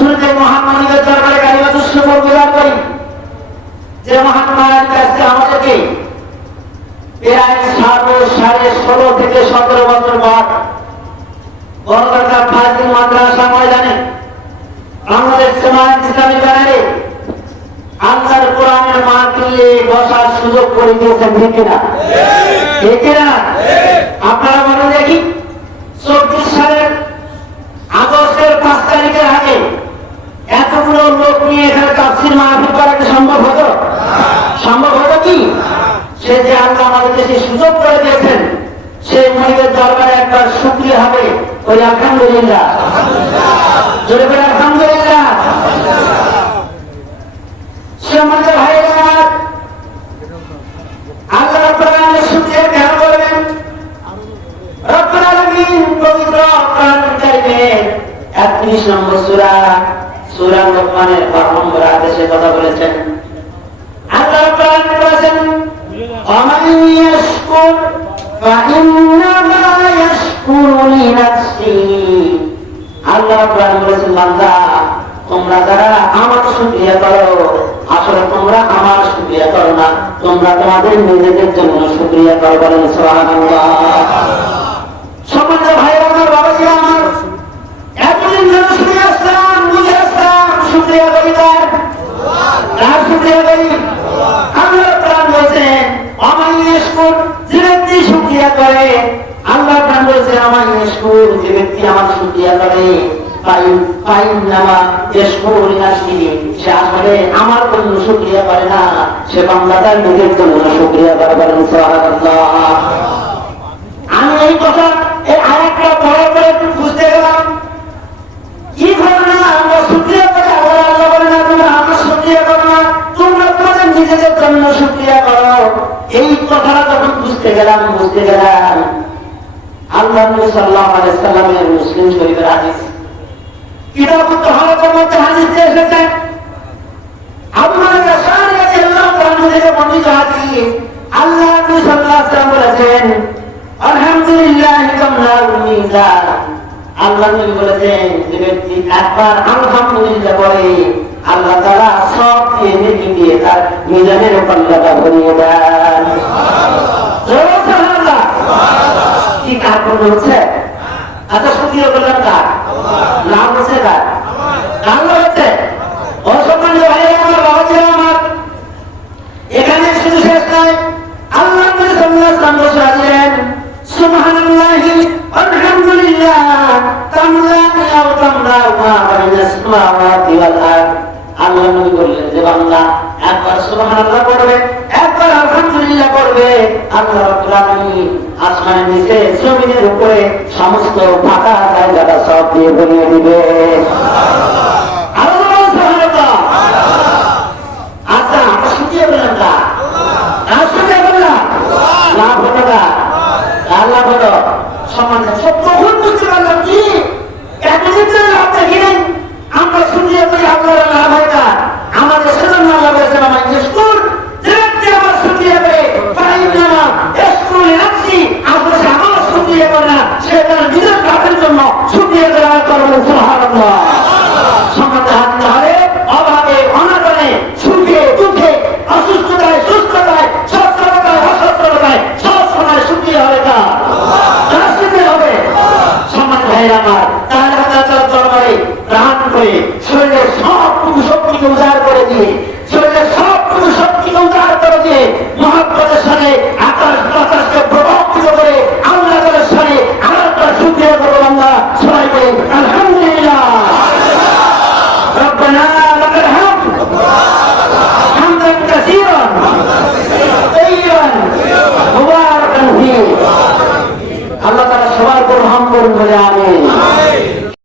শুরুতে মহান মালিকের দরবারে কালিমাতুশ শুকর গুজার করি যে মহান মালিক কাছে আমাদেরকে প্রায় 16.5 থেকে 17 বছর পর বড়দরকা ফাজিল মাদ্রাসা ময়দানে বাংলাদেশ জামায়াত ইসলামী ব্যানারে আল্লাহর কোরআনের মাহফিলে বসার সুযোগ করে দিয়েছেন, ঠিক কিনা? ঠিক কিনা? আপনারা মনে দেখি 24 সালের আগস্টের 5 তারিখের আগে এতগুলো লোক নিয়ে এখানে তাফসীর মাহফিল করা কি সম্ভব হতো? সম্ভব হতো কি? সে যে আল্লাহ আমাদেরকে যে সুযোগ করে দিয়েছেন সেই মালিকের দরবারে একবার শুকরিয়া হবে। ওই আলহামদুলিল্লাহ, জোরে করে আলহামদুলিল্লাহ। সম্মানিত ভাইয়েরা, আল্লাহ রাব্বুল আলামিনের শুকরিয়া কেন করবেন? রব্বুল আলামিন পবিত্র কোরআনুল কারীমের 31 নম্বর সূরা লোকমানের 12 নম্বর আয়াতে কথা বলেছেন। আল্লাহ রাব্বুল আলামিন বলেছেন, ومن يشكر فإنما يشكر لنفسه। আল্লাহ রাব্বুল আলামিন বলেছেন, বান্দা তোমরা যারা আমার শুকরিয়া করো আসলে তোমরা আমার শুকরিয়া করো না, তোমরা তোমাদের নিজেদের জন্য শুকরিয়া করো। বলেন সুবহানাল্লাহ। সম্মানিত ভাইরা আমার, বাবাজি আমার, এতদিন ধরে শুনে আসলাম, বুঝে আসলাম, শুকরিয়া করি তার শুকরিয়া করি। আল্লাহ প্রাণ বলছেন আমার ইশকুর, যে ব্যক্তি শুকরিয়া করে, আল্লাহ প্রাণ বলছেন আমার ইশকুর, যে ব্যক্তি আমার শুকরিয়া করে সে আসলে আমার জন্য শুকরিয়া করে না, সে বান্দার নিজের জন্য শুকরিয়া করে। বলেন সুবহানাল্লাহ। আমি এই কথা এই আরেকটা বড় করে বুঝতে গেলাম, কি ঘটনা? আমরা শুকরিয়া করে আল্লাহ বলে না তোমরা আমার শুকরিয়া করো না, তোমরা তোমাদের নিজেদের জন্য শুকরিয়া করো। এই কথাটা যখন বুঝতে গেলাম আল্লাহ নবী সাল্লাল্লাহু আলাইহি ওয়াসাল্লামের মুসলিম শরীফের হাদিস কিতাবুত তাহারাতের মধ্যে হাদিসে এসেছে, আবু হুরায়রা রাদিয়াল্লাহু তাআলা থেকে বর্ণিত হাদিস। আল্লাহ নবী সাল্লাল্লাহু আলাইহি ওয়াসাল্লাম বলেছেন, আলহামদুলিল্লাহি তামলাউল মিজান। আল্লাহ নবী বলেছেন, যে ব্যক্তি একবার আলহামদুলিল্লাহ বলে আল্লাহ তাআলা সব দিয়ে নেকি দিয়ে তার মিজানের পাল্লাটা ভরিয়ে দেন। সুবহানাল্লাহ। কি কার করতে হচ্ছে? আচ্ছা, শুকরিয়া করলাম কার? লাভ হচ্ছে কার? আল্লাহ হচ্ছে। অসম্মানিত ভাইয়েরা আমার, বাবাজিরা আমার, এখানে শুধু শেষ নয়, আল্লাহ নবী সাল্লাল্লাহু আলাইহি ওয়াসাল্লাম বলে দিলেন, সুবহানাল্লাহি আলহামদুলিল্লাহ তামলাউ তামলাউ মা বাইনাস সামাওয়াতি ওয়াল আরদ। আল্লাহ নবী বললেন যে বান্দা একবার সুবহানাল্লাহ পড়বে, একবার আলহামদুলিল্লাহ পড়বে, আল্লাহ রাব্বুল আলামিন আসমানের নিচে জমিনের উপরে সমস্ত ফাঁকা জায়গাটা সব দিয়ে ভরিয়ে দিবে। আল্লাহ সুবহানাল্লাহ। আচ্ছা, আমরা শুকিয়ে বললাম না, শুকিয়ে বললাম লাভ হলো না, আল্লাহ বলো সমান সব তখন বুঝতে পারলাম কি এতদিন লাভ দেখিনি আমরা শুনিয়ে বলি আল্লাহর লাভ হয় না। আমাদের সেজন্য আল্লাহ বলেছেন আমার ইশকুর, যে ব্যক্তি আমার শুকিয়ে করে ফাইন্নামা ইশকুর লিনাফসি, আসলে সে আমার শুকিয়ে করে না, সে তার নিজের লাভের জন্য শুকিয়ে করে। সুবহানাল্লাহ। সমাজে হাতে হারে অভাবে অনাটনে সুখে দুঃখে অসুস্থতায় সুস্থতায় সচ্ছলতায় অসচ্ছলতায় সব সময় শুকিয়ে হবে তা শুকিয়ে হবে। সমাজ ভাইয়ের আমার, তাহলে দরবারে প্রাণ করে শরীরের সবটুকু শক্তিকে উজাড় করে দিয়ে